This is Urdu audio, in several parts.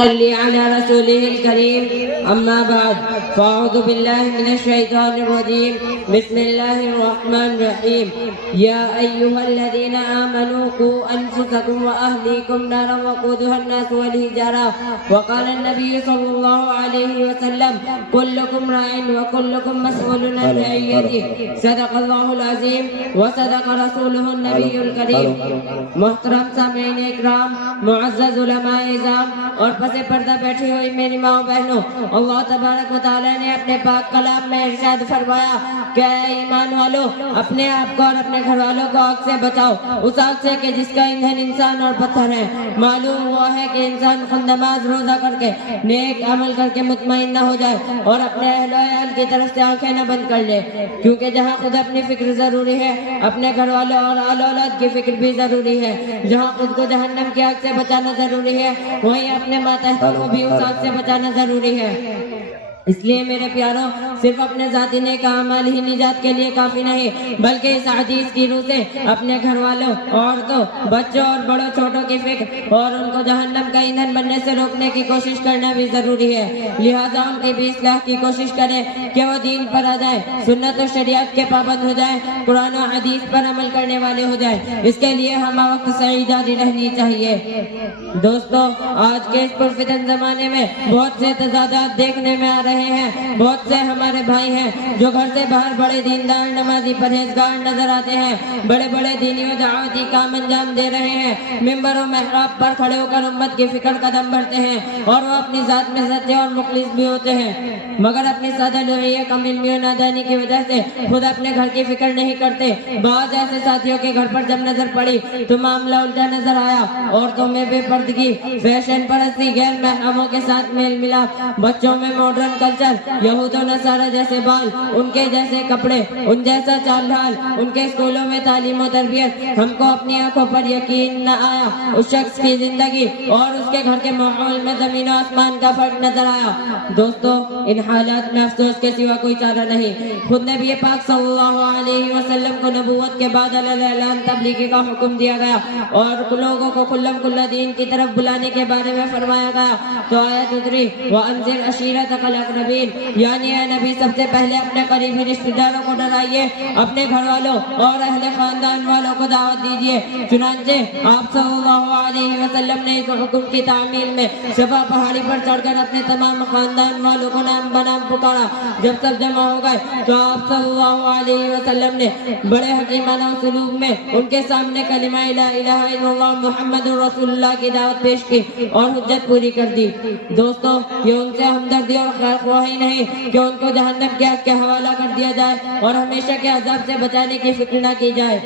صل على رسوله الكريم. أما بعد فأعوذ بالله من الشيطان الرجيم. بسم الله الرحمن الرحيم. يا أيها الذين آمنوا قوا أنفسكم وأهليكم نارا وقودها الناس والحجارة. وقال النبي صلى الله عليه وسلم كلكم راع وكلكم مسؤول عن رعيته. صدق الله العظيم وصدق رسوله النبي الكريم. محترم سامعین اکرام، معزز علماء اعظام اور پس پردہ بیٹھی ہوئی میری ماں بہنوں، اللہ تبارک و تعالیٰ نے اپنے پاک کلام میں ارشاد فرمایا کہ اے ایمان والو، اپنے آپ کو اور اپنے گھر والوں کو آگ سے بچاؤ، اس آگ سے کہ جس کا ایندھن انسان اور پتھر ہے۔ معلوم ہوا ہے کہ انسان خود نماز روزہ کر کے نیک عمل کر کے مطمئن نہ ہو جائے اور اپنے اہل و عیال کی طرف سے آنکھیں نہ بند کر لے، کیونکہ جہاں خود اپنی فکر ضروری ہے، اپنے گھر والوں اور آل اولاد کی فکر بھی ضروری ہے۔ جہاں خود کو جہنم کی آگ سے بچانا ضروری ہے، وہیں اپنے ماتحت کو بھی اس آگ سے بچانا ضروری ہے۔ اس لیے میرے پیاروں، صرف اپنے ذاتی نیک اعمال ہی نجات کے لیے کافی نہیں، بلکہ اس حدیث کی روح سے اپنے گھر والوں، عورتوں، بچوں اور بڑوں چھوٹوں کی فکر اور ان کو جہنم کا ایندھن بننے سے روکنے کی کوشش کرنا بھی ضروری ہے۔ لہٰذا ان کی بھی اصلاح کی کوشش کریں کہ وہ دین پر آ جائیں، سنت و شریعت کے پابند ہو جائیں، قرآن و حدیث پر عمل کرنے والے ہو جائیں۔ اس کے لیے ہمہ وقت صحیح جاری رہنی چاہیے۔ دوستو، آج کے اس پرفتن زمانے میں بہت سے تضادات دیکھنے میں آ رہے ہیں۔ بہت سے ہمارے بھائی ہیں جو گھر سے باہر بڑے دیندار، نمازی، پرہیزگار نظر آتے ہیں، بڑے بڑے دینی و دعوتی کام انجام دے رہے ہیں، ممبر و محراب پر کھڑے ہو کر امت کی فکر قدم بڑھتے ہیں اور وہ اپنی ذات میں سچے اور مخلص بھی ہوتے ہیں، مگر اپنی سادہ لوہیہ کم علمی و نادانی کی وجہ سے خود اپنے گھر کی فکر نہیں کرتے۔ بعض ایسے ساتھیوں کے گھر پر جب نظر پڑی تو معاملہ الٹا نظر آیا، عورتوں میں بے پردگی، فیشن پرستی، غیر محرموں کے ساتھ میل ملاپ، بچوں میں ماڈرن کلچر، یہود و نصارہ جیسے بال، ان کے جیسے کپڑے، ان جیسا چال ڈھال، ان کے اسکولوں میں تعلیم و تربیت۔ ہم کو اپنی آنکھوں پر یقین نہ آیا، اس شخص کی زندگی اور اس کے گھر کے ماحول میں زمین و آسمان کا فرق نظر آیا۔ دوستو، ان حالات میں افسوس کے سوا کوئی چارہ نہیں۔ خود نبی پاک صلی اللہ علیہ وسلم کو نبوت کے بعد اعلان تبلیغ کا حکم دیا گیا اور لوگوں کو کلم کلہ دین کی طرف بلانے کے بارے میں فرمایا گیا تو آیت اتری وَأَنذِرْ عَشِيرَتَكَ الْأَقْرَبِينَ، یعنی اے نبی سب سے پہلے اپنے قریبی رشتہ داروں کو ڈرائیے، اپنے گھر والوں اور اہل خاندان والوں کو دعوت دیجیے۔ چنانچہ آپ صلی اللہ علیہ وسلم نے اس حکم کی تعمیل میں صفا پہاڑی پر چڑھ کر اپنے تمام خاندان والوں کو نام بنام پکارا۔ جب سب جمع ہو گئے تو آپ صلی اللہ علیہ وسلم نے بڑے حکیمانہ سلوک میں ان کے سامنے کلمہ لا الہ الا اللہ محمد رسول اللہ کی دعوت پیش کی اور حجت پوری کر دی۔ دوستو، یہ ان سے ہمدردی اور خیر خواہی نہیں کہ ان کو جہنم کی آگ کے حوالہ کر دیا جائے اور ہمیشہ کے عذاب سے بچانے کی فکر نہ کی جائے۔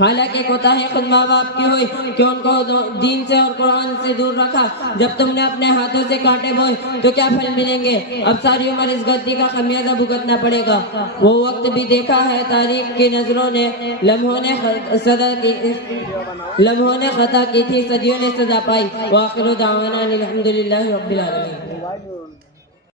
حالانکہ کوتاہی خود ماں باپ کی ہوئی کہ ان کو دین سے اور قرآن سے دور رکھا۔ جب تم نے اپنے ہاتھوں سے کانٹے بوئے تو کیا پھل ملیں گے؟ اب ساری عمر اس غلطی کا خمیازہ بھگتنا پڑے گا۔ وہ وقت بھی دیکھا ہے تاریخ کی نظروں نے، لمحوں نے خطا کی تھی، صدیوں نے سزا پائی۔ وآخر دعوانا الحمدللہ رب العالمین۔